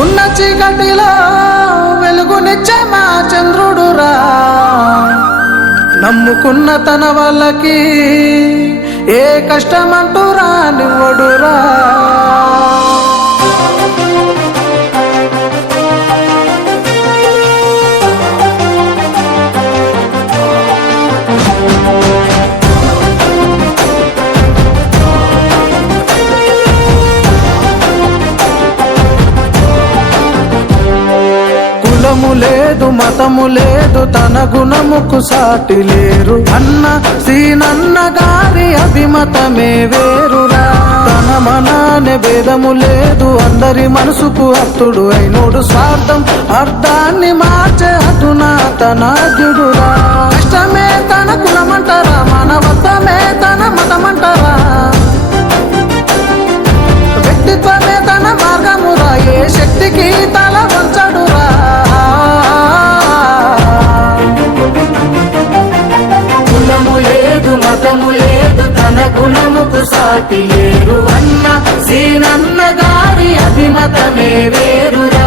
ఉన్న చీకటిలో వెలుగునిచ్చే మా చంద్రుడురా నమ్ముకున్న తన వాళ్ళకి ఏ కష్టమంటూ రానివ్వడురా కులము లేదు మతము లేదు తన గుణముకు సాటి లేరు అన్న సీనన్న గారి అభిమతమే వేరురా తన మనానే భేదము లేదు అందరి మనసుకు అత్తుడు అయినోడు స్వార్థం అర్థాన్ని మార్చే అధునాతనాద్యుడురా కష్టమే తన కులమంటారా మానవత్వమే తన మతమంటారా వ్యక్తిత్వమే తన మార్గమురా ఏ శక్తికి తల వంచడురా కులము లేదు మతము లేదు తన గుణముకు సాటి లేరు అన్న సీనన్న గారి అభిమతమే వేరురా